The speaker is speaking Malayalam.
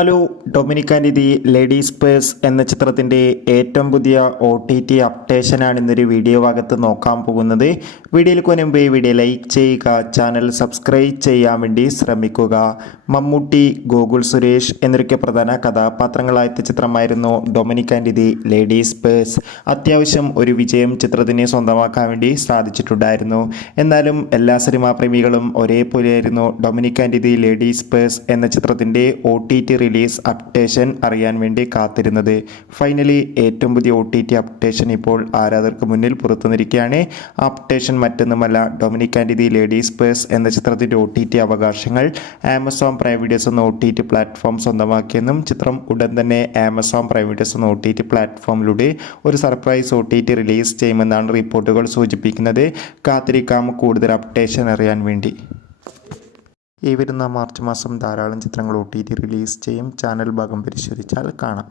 Hello, Dominic and the ladies purse എന്ന ചിത്രത്തിൻ്റെ ഏറ്റവും പുതിയ OTT അപ്ഡേഷനാണ് ഇന്നൊരു വീഡിയോ ഭാഗത്ത് നോക്കാൻ പോകുന്നത്. വീഡിയോയിൽ മുൻപ് വീഡിയോ ലൈക്ക് ചെയ്യുക, ചാനൽ സബ്സ്ക്രൈബ് ചെയ്യാൻ വേണ്ടി ശ്രമിക്കുക. മമ്മൂട്ടി, ഗോകുൽ സുരേഷ് എന്നൊക്കെ പ്രധാന കഥാപാത്രങ്ങളായ ചിത്രമായിരുന്നു Dominic and the ladies purse. അത്യാവശ്യം ഒരു വിജയം ചിത്രത്തിന് സ്വന്തമാക്കാൻ വേണ്ടി സാധിച്ചിട്ടുണ്ടായിരുന്നു. എന്നാലും എല്ലാ സിനിമാ പ്രേമികളും ഒരേപോലെയായിരുന്നു Dominic and the ladies purse എന്ന ചിത്രത്തിൻ്റെ OTT റിലീസ് അപ്ഡേഷൻ അറിയാൻ വേണ്ടി കാത്തിരുന്നത്. ഫൈനലി ഏറ്റവും പുതിയ OTT അപ്ഡേഷൻ ഇപ്പോൾ ആരാധകർക്ക് മുന്നിൽ പുറത്തുവന്നിരിക്കുകയാണ്. അപ്ഡേഷൻ മറ്റൊന്നുമല്ല, Dominic and the ladies purse എന്ന ചിത്രത്തിൻ്റെ OTT അവകാശങ്ങൾ ആമസോൺ പ്രൈം വീഡിയോസ് എന്ന OTT പ്ലാറ്റ്ഫോം സ്വന്തമാക്കിയെന്നും ചിത്രം ഉടൻ തന്നെ ആമസോൺ പ്രൈം വീഡിയോസ് എന്ന OTT പ്ലാറ്റ്ഫോമിലൂടെ ഒരു സർപ്രൈസ് OTT റിലീസ് ചെയ്യുമെന്നാണ് റിപ്പോർട്ടുകൾ സൂചിപ്പിക്കുന്നത്. കാത്തിരിക്കാം കൂടുതൽ അപ്ഡേഷൻ അറിയാൻ വേണ്ടി. ഈ വരുന്ന മാർച്ച് മാസം ധാരാളം ചിത്രങ്ങൾ OTT റിലീസ് ചെയ്യും. ചാനൽ ഭാഗം പരിശോധിച്ചാൽ കാണാം.